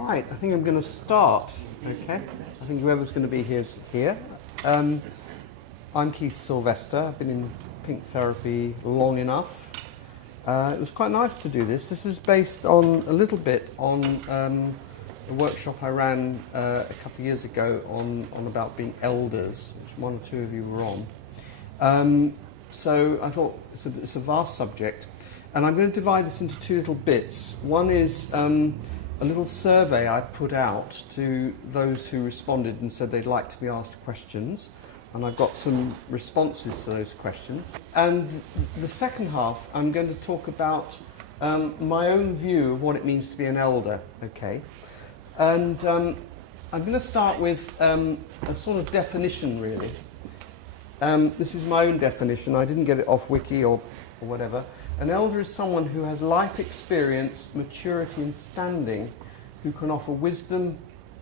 Right, I think I'm going to start, okay? I think whoever's going to be here is here. I'm Keith Silvester. I've been in pink therapy long enough. It was quite nice to do this. This is based on a little bit on a workshop I ran a couple of years ago on about being elders, which one or two of you were on. So I thought it's a vast subject, and I'm going to divide this into two little bits. One is a little survey I put out to those who responded and said they'd like to be asked questions, and I've got some responses to those questions. And the second half, I'm going to talk about my own view of what it means to be an elder, okay? And I'm going to start with a sort of definition, really. This is my own definition. I didn't get it off Wiki or whatever. An elder is someone who has life experience, maturity and standing, who can offer wisdom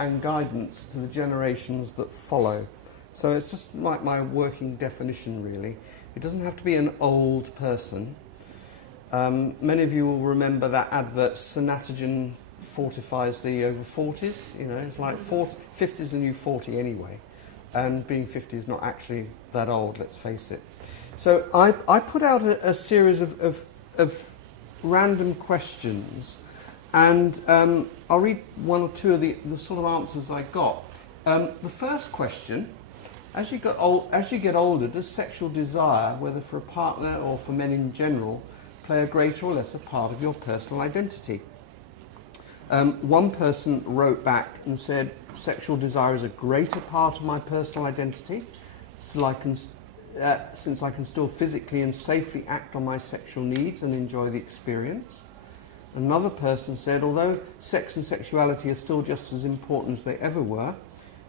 and guidance to the generations that follow. So it's just like my working definition, really. It doesn't have to be an old person. Many of you will remember that advert, Synatogen fortifies the over 40s. You know, it's like 50 is the new 40 anyway. And being 50 is not actually that old, let's face it. So I put out a series of random questions, and I'll read one or two of the sort of answers I got. The first question, as you get older, does sexual desire, whether for a partner or for men in general, play a greater or lesser part of your personal identity? One person wrote back and said, sexual desire is a greater part of my personal identity, since I can still physically and safely act on my sexual needs and enjoy the experience. Another person said, although sex and sexuality are still just as important as they ever were,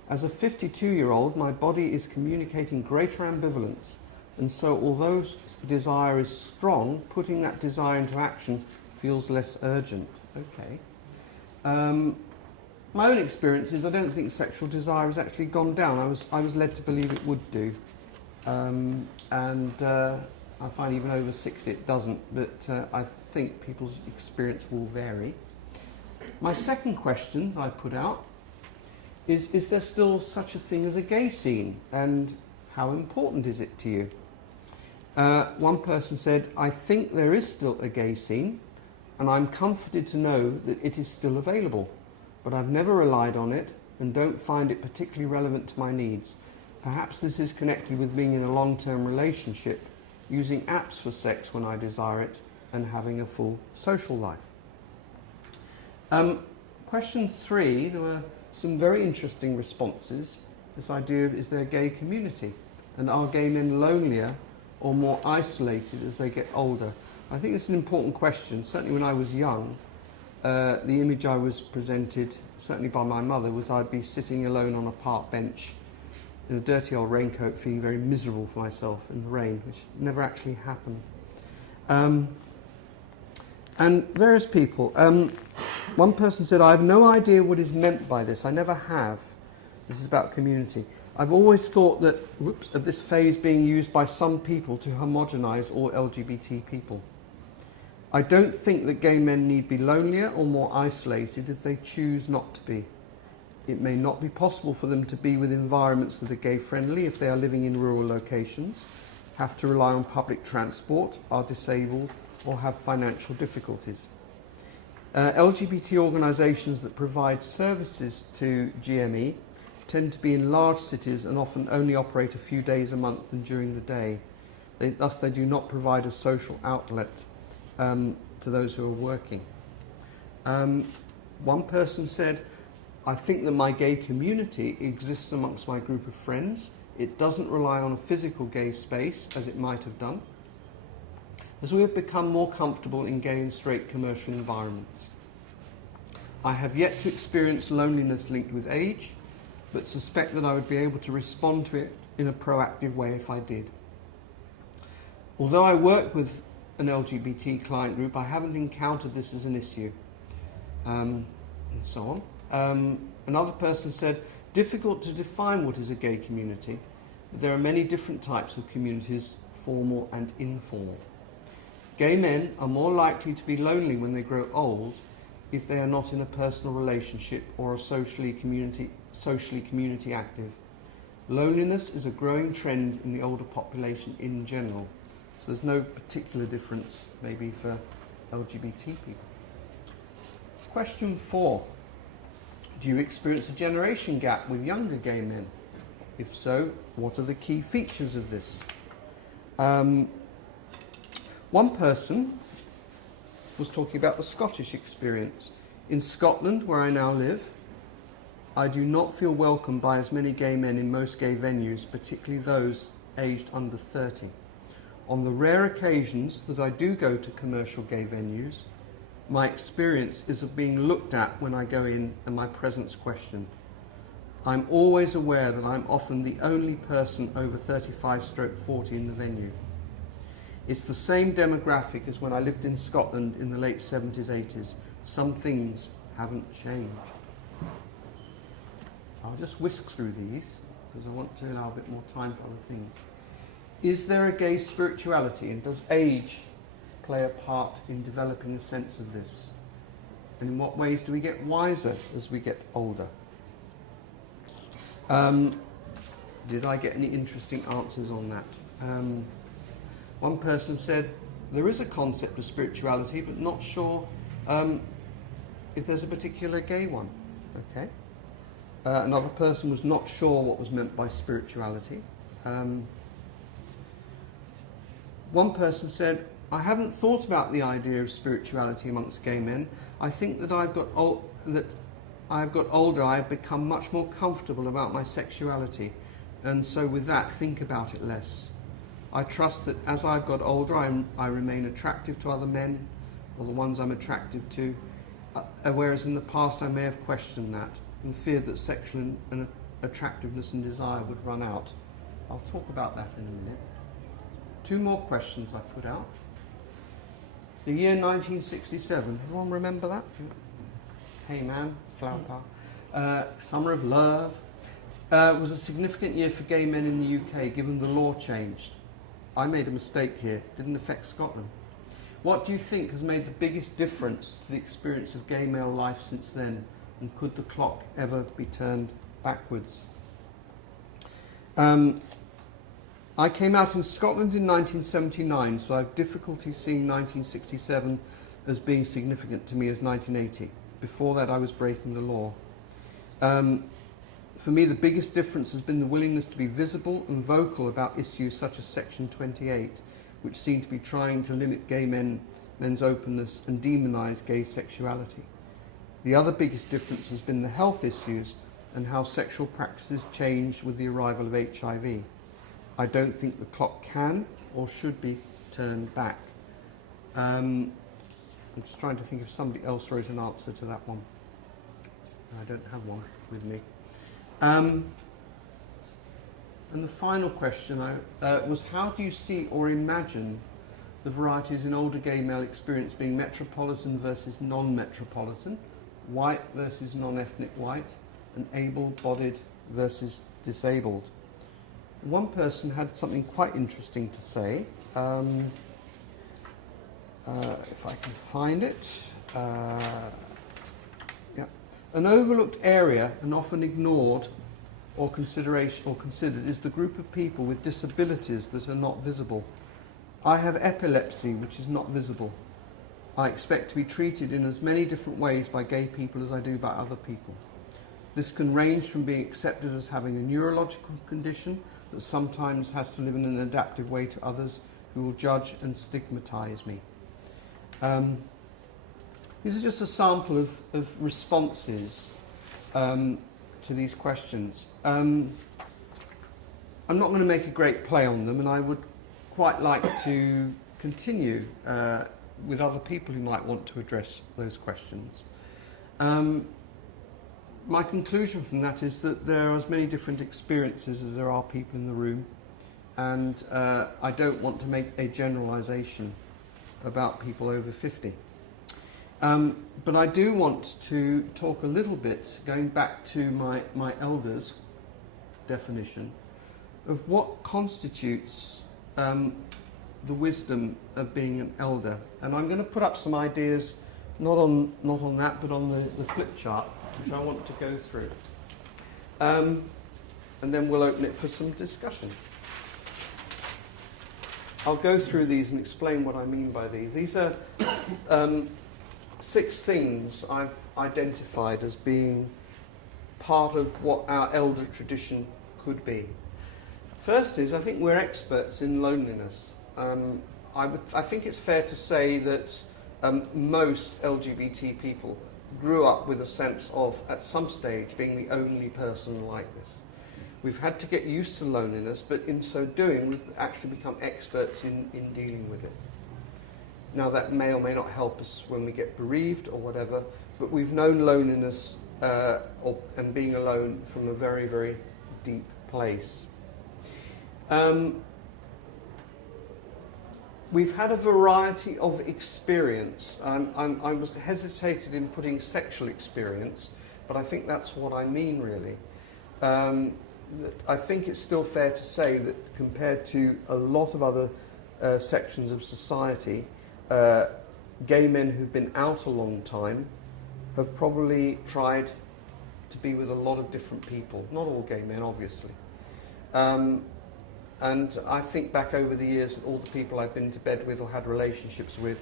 as a 52-year-old, my body is communicating greater ambivalence, and so although desire is strong, putting that desire into action feels less urgent. Okay. My own experience is I don't think sexual desire has actually gone down. I was led to believe it would do. I find even over 60 it doesn't, but I think people's experience will vary. My second question I put out is there still such a thing as a gay scene, and how important is it to you? One person said, I think there is still a gay scene, and I'm comforted to know that it is still available, but I've never relied on it and don't find it particularly relevant to my needs. Perhaps this is connected with being in a long-term relationship, using apps for sex when I desire it, and having a full social life. Question 3, there were some very interesting responses. This idea of, is there a gay community? And are gay men lonelier or more isolated as they get older? I think it's an important question. Certainly when I was young, the image I was presented, certainly by my mother, was I'd be sitting alone on a park bench in a dirty old raincoat, feeling very miserable for myself in the rain, which never actually happened. And various people. One person said, I have no idea what is meant by this. I never have. This is about community. I've always thought that of this phrase being used by some people to homogenize all LGBT people. I don't think that gay men need be lonelier or more isolated if they choose not to be. It may not be possible for them to be with environments that are gay-friendly if they are living in rural locations, have to rely on public transport, are disabled, or have financial difficulties. LGBT organisations that provide services to GME tend to be in large cities and often only operate a few days a month and during the day. Thus, they do not provide a social outlet to those who are working. One person said, I think that my gay community exists amongst my group of friends. It doesn't rely on a physical gay space as it might have done, as we have become more comfortable in gay and straight commercial environments. I have yet to experience loneliness linked with age, but suspect that I would be able to respond to it in a proactive way if I did. Although I work with an LGBT client group, I haven't encountered this as an issue, and so on. Another person said, difficult to define what is a gay community, but there are many different types of communities, formal and informal. Gay men are more likely to be lonely when they grow old, if they are not in a personal relationship or are socially community active. Loneliness is a growing trend in the older population in general. So there's no particular difference maybe for LGBT people. Question 4. Do you experience a generation gap with younger gay men? If so, what are the key features of this? One person was talking about the Scottish experience. In Scotland, where I now live, I do not feel welcomed by as many gay men in most gay venues, particularly those aged under 30. On the rare occasions that I do go to commercial gay venues, my experience is of being looked at when I go in and my presence questioned. I'm always aware that I'm often the only person over 35/40 in the venue. It's the same demographic as when I lived in Scotland in the late 70s, 80s. Some things haven't changed. I'll just whisk through these because I want to allow a bit more time for other things. Is there a gay spirituality, and does age play a part in developing a sense of this? And in what ways do we get wiser as we get older? Did I get any interesting answers on that? One person said, there is a concept of spirituality, but not sure if there's a particular gay one. Okay. Another person was not sure what was meant by spirituality. One person said, I haven't thought about the idea of spirituality amongst gay men. I think that I've got older, I've become much more comfortable about my sexuality, and so with that, think about it less. I trust that as I've got older, I remain attractive to other men, or the ones I'm attracted to, whereas in the past I may have questioned that and feared that sexual and attractiveness and desire would run out. I'll talk about that in a minute. 2 more questions I put out. The year 1967, everyone remember that? Hey Man, Flower Power. Summer of Love. Was a significant year for gay men in the UK, given the law changed. I made a mistake here, didn't affect Scotland. What do you think has made the biggest difference to the experience of gay male life since then? And could the clock ever be turned backwards? I came out in Scotland in 1979, so I have difficulty seeing 1967 as being significant to me as 1980. Before that, I was breaking the law. For me, the biggest difference has been the willingness to be visible and vocal about issues such as Section 28, which seem to be trying to limit gay men's openness and demonise gay sexuality. The other biggest difference has been the health issues and how sexual practices changed with the arrival of HIV. I don't think the clock can or should be turned back. I'm just trying to think if somebody else wrote an answer to that one. I don't have one with me. And the final question was, how do you see or imagine the varieties in older gay male experience being metropolitan versus non-metropolitan, white versus non-ethnic white, and able-bodied versus disabled? One person had something quite interesting to say. If I can find it. Yeah. An overlooked area and often ignored or considered is the group of people with disabilities that are not visible. I have epilepsy, which is not visible. I expect to be treated in as many different ways by gay people as I do by other people. This can range from being accepted as having a neurological condition that sometimes has to live in an adaptive way to others who will judge and stigmatise me. These are just a sample of responses to these questions. I'm not going to make a great play on them, and I would quite like to continue with other people who might want to address those questions. My conclusion from that is that there are as many different experiences as there are people in the room, and I don't want to make a generalisation about people over 50. But I do want to talk a little bit, going back to my elders' definition, of what constitutes the wisdom of being an elder. And I'm going to put up some ideas not on that, but on the flip chart, which I want to go through. And then we'll open it for some discussion. I'll go through these and explain what I mean by these. These are 6 things I've identified as being part of what our elder tradition could be. First is, I think we're experts in loneliness. I think it's fair to say that most LGBT people grew up with a sense of, at some stage, being the only person like this. We've had to get used to loneliness, but in so doing, we've actually become experts in dealing with it. Now, that may or may not help us when we get bereaved or whatever, but we've known loneliness and being alone from a very, very deep place. We've had a variety of experience. I was hesitated in putting sexual experience, but I think that's what I mean, really. I think it's still fair to say that compared to a lot of other sections of society, gay men who've been out a long time have probably tried to be with a lot of different people. Not all gay men, obviously. And I think back over the years, all the people I've been to bed with or had relationships with,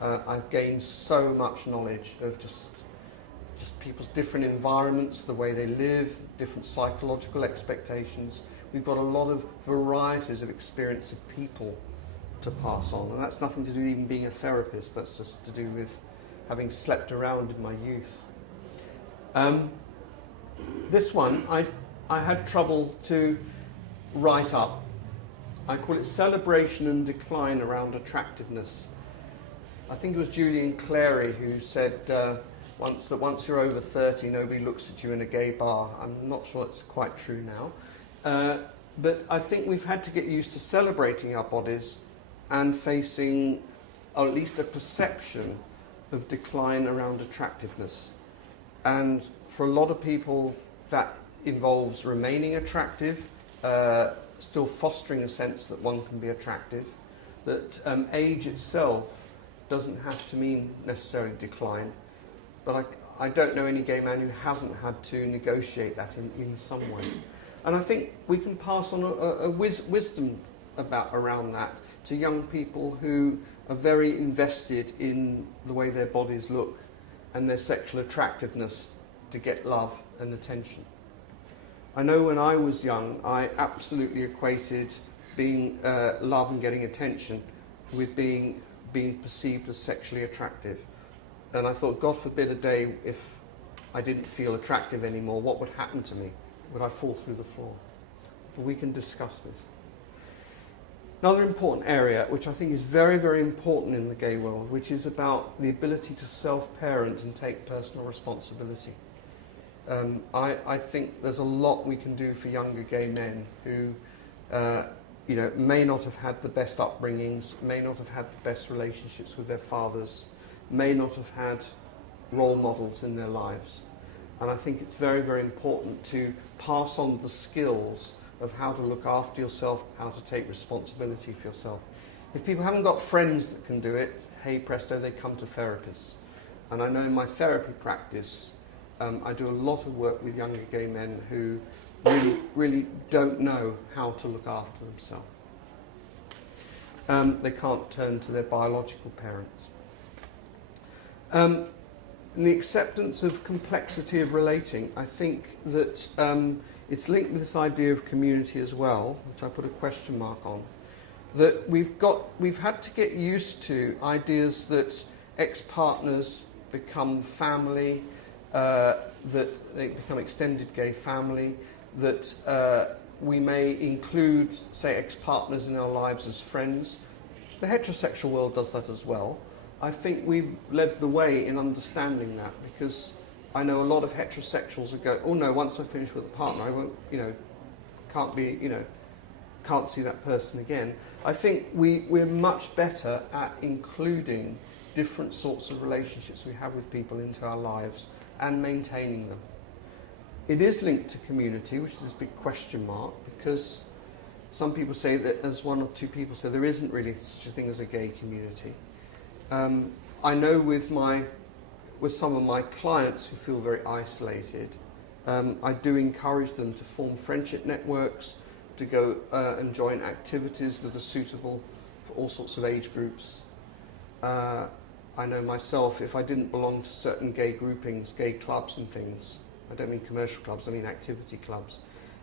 I've gained so much knowledge of just people's different environments, the way they live, different psychological expectations. We've got a lot of varieties of experience of people to pass on, and that's nothing to do with even being a therapist. That's just to do with having slept around in my youth. This one, I had trouble to write up. I call it Celebration and Decline Around Attractiveness. I think it was Julian Clary who said once that once you're over 30, nobody looks at you in a gay bar. I'm not sure it's quite true now. But I think we've had to get used to celebrating our bodies and facing, or at least a perception of decline around attractiveness. And for a lot of people, that involves remaining attractive, still fostering a sense that one can be attractive, that age itself doesn't have to mean necessarily decline. But I don't know any gay man who hasn't had to negotiate that in some way. And I think we can pass on a wisdom around that to young people who are very invested in the way their bodies look and their sexual attractiveness to get love and attention. I know when I was young, I absolutely equated being love and getting attention with being perceived as sexually attractive. And I thought, God forbid a day if I didn't feel attractive anymore, what would happen to me? Would I fall through the floor? But we can discuss this. Another important area, which I think is very, very important in the gay world, which is about the ability to self-parent and take personal responsibility. I think there's a lot we can do for younger gay men who may not have had the best upbringings, may not have had the best relationships with their fathers, may not have had role models in their lives. And I think it's very, very important to pass on the skills of how to look after yourself, how to take responsibility for yourself. If people haven't got friends that can do it, hey presto, they come to therapists. And I know in my therapy practice, I do a lot of work with younger gay men who really don't know how to look after themselves. They can't turn to their biological parents. And the acceptance of complexity of relating, I think that it's linked with this idea of community as well, which I put a question mark on, that we've had to get used to ideas that ex-partners become family, that they become extended gay family, that we may include, say, ex-partners in our lives as friends. The heterosexual world does that as well. I think we've led the way in understanding that, because I know a lot of heterosexuals who go, oh no, once I finish with a partner, I won't, can't see that person again. I think we're much better at including different sorts of relationships we have with people into our lives and maintaining them. It is linked to community, which is a big question mark, because some people say that, as one or two people say, there isn't really such a thing as a gay community. I know with my with some of my clients who feel very isolated, I do encourage them to form friendship networks, to go and join activities that are suitable for all sorts of age groups. I know myself, if I didn't belong to certain gay groupings, gay clubs and things, I don't mean commercial clubs, I mean activity clubs,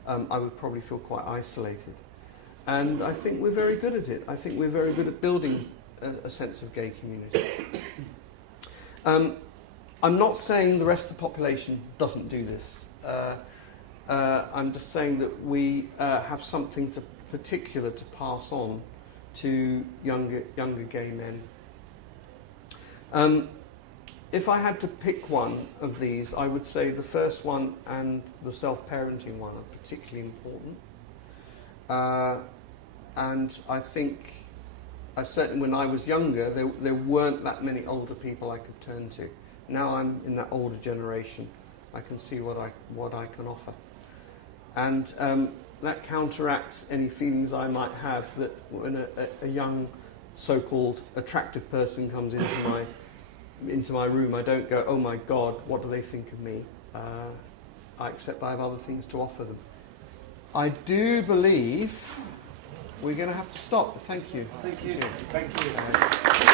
I would probably feel quite isolated. And I think we're very good at it. I think we're very good at building a sense of gay community. I'm not saying the rest of the population doesn't do this. I'm just saying that we have something particular to pass on to younger gay men. If I had to pick one of these, I would say the first one and the self-parenting one are particularly important. And I think, certainly when I was younger, there weren't that many older people I could turn to. Now I'm in that older generation. I can see what I can offer. And that counteracts any feelings I might have that when a young, so-called attractive person comes into my room, I don't go, oh my God, what do they think of me? I accept I have other things to offer them. I do believe we're going to have to stop. Thank you. Thank you. Thank you.